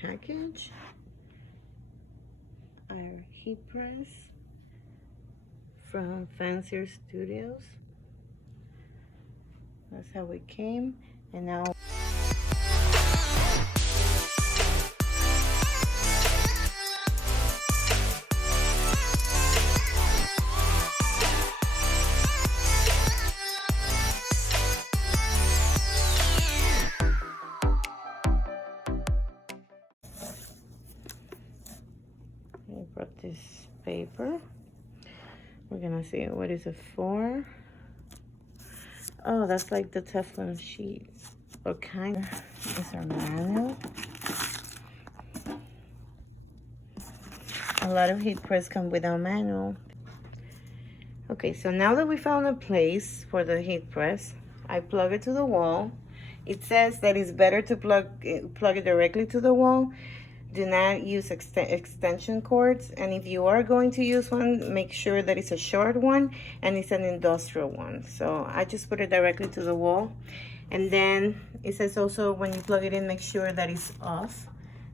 package. Our heat press from Fancierstudio. That's how it came. And now I brought this paper. We're gonna see what is it for. Oh, that's like the Teflon sheet. Or kind of. It's our manual. A lot of heat press come without manual. Okay, so now that we found a place for the heat press, I plug it to the wall. It says that it's better to plug it directly to the wall. Do not use extension cords, and if you are going to use one, make sure that it's a short one and it's an industrial one. So I just put it directly to the wall. And then it says also when you plug it in, make sure that it's off.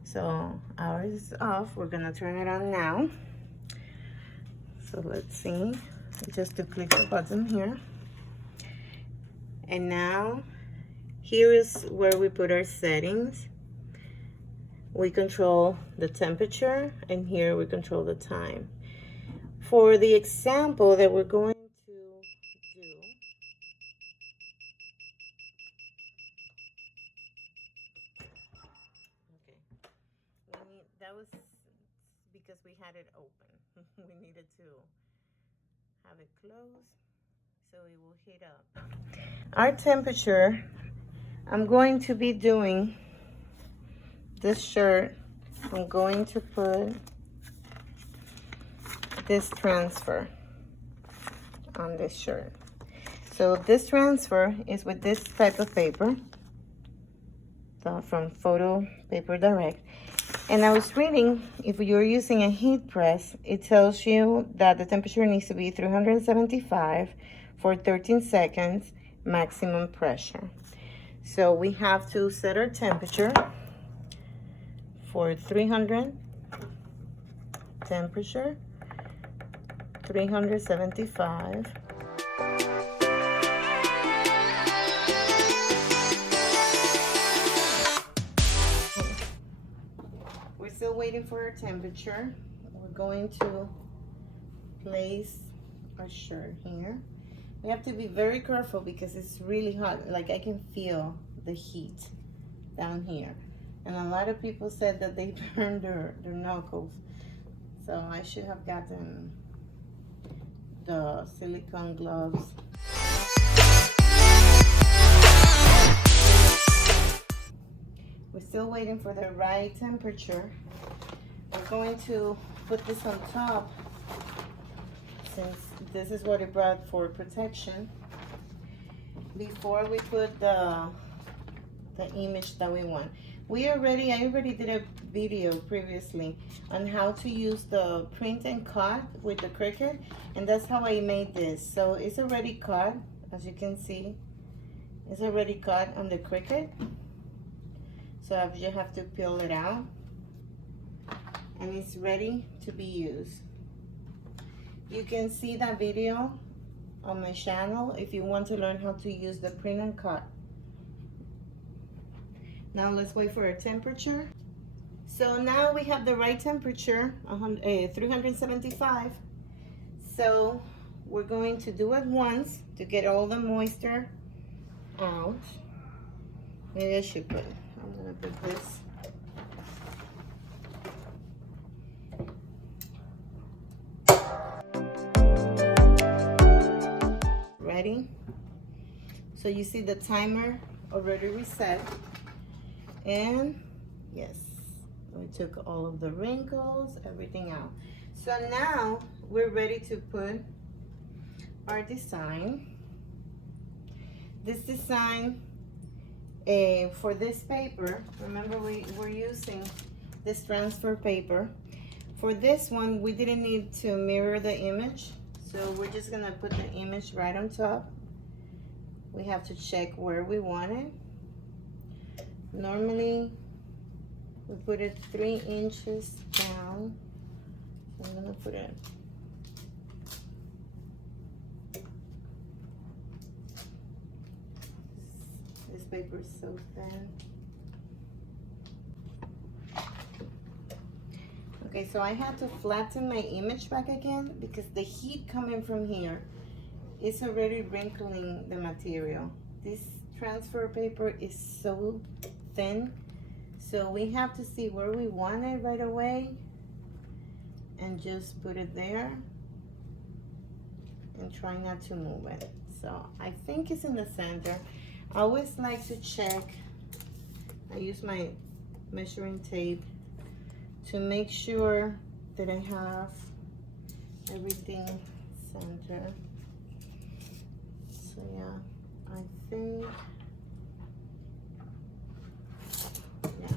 So ours is off. We're gonna turn it on now. So let's see, just to click the button here. And now here is where we put our settings. We control the temperature, and here we control the time. For the example that we're going to do, okay, that was because we had it open. We needed to have it closed so it will heat up. Our temperature, I'm going to be doing this shirt. I'm going to put this transfer on this shirt. So this transfer is with this type of paper from Photo Paper Direct. And I was reading, if you're using a heat press, it tells you that the temperature needs to be 375 for 13 seconds, maximum pressure. So we have to set our temperature for 300, temperature 375. We're still waiting for our temperature. We're going to place our shirt here. We have to be very careful because it's really hot. Like I can feel the heat down here. And a lot of people said that they burned their knuckles. So I should have gotten the silicone gloves. We're still waiting for the right temperature. We're going to put this on top since this is what it brought for protection. Before we put the image that we want. I already did a video previously on how to use the print and cut with the Cricut, and that's how I made this. So it's already cut, as you can see. It's already cut on the Cricut. So you have to peel it out, and it's ready to be used. You can see that video on my channel if you want to learn how to use the print and cut. Now let's wait for our temperature. So now we have the right temperature, 375. So we're going to do it once to get all the moisture out. Maybe I should put, I'm gonna put this. Ready? So you see the timer already reset. And yes, we took all of the wrinkles, everything out. So now we're ready to put our design. This design for this paper, remember we're using this transfer paper. For this one, we didn't need to mirror the image, so we're just gonna put the image right on top. We have to check where we want it. Normally, We put it 3 inches down. I'm gonna put it. This paper is so thin. Okay, so I had to flatten my image back again because the heat coming from here is already wrinkling the material. This transfer paper is so thin, so we have to see where we want it right away and just put it there and try not to move it. So I think it's in the center. I always like to check. I use my measuring tape to make sure that I have everything centered. So yeah, I think, yeah,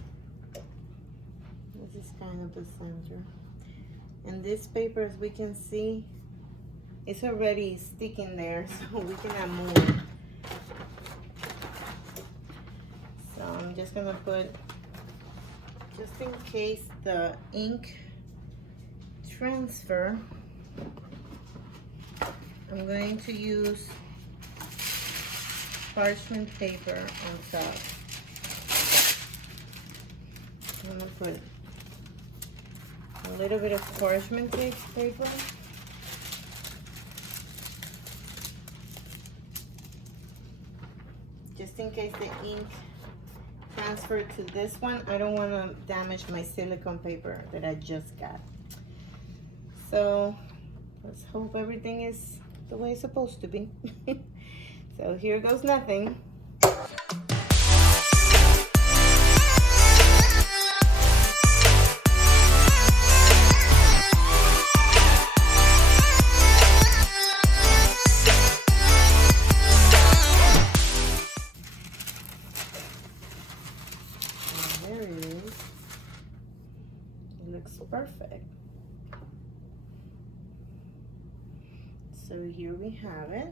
this is kind of the center. And this paper, as we can see, it's already sticking there, so we cannot move it. So I'm just gonna put, just in case the ink transfer, I'm going to use parchment paper on top. I'm gonna put a little bit of parchment paper. Just in case the ink transfer to this one, I don't want to damage my silicone paper that I just got. So let's hope everything is the way it's supposed to be. So here goes nothing. Perfect. So here we have it.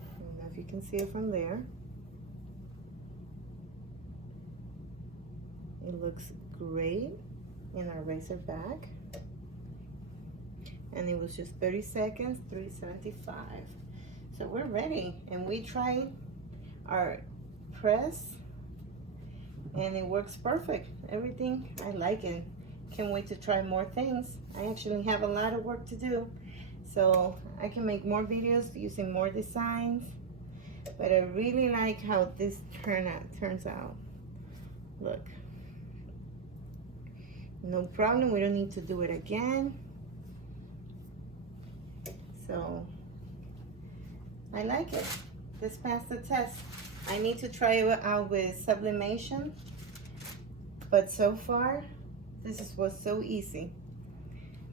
I don't know if you can see it from there. It looks great in our razor back. And it was just 30 seconds, $3.75. So we're ready. And we tried our press and it works perfect. Everything, I like it. Can't wait to try more things. I actually have a lot of work to do, so I can make more videos using more designs. But I really like how this turns out. Look, no problem. We don't need to do it again. So I like it. This passed the test. I need to try it out with sublimation, but so far, this was so easy.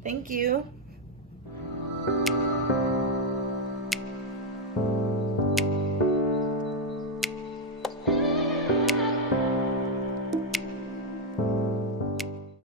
Thank you.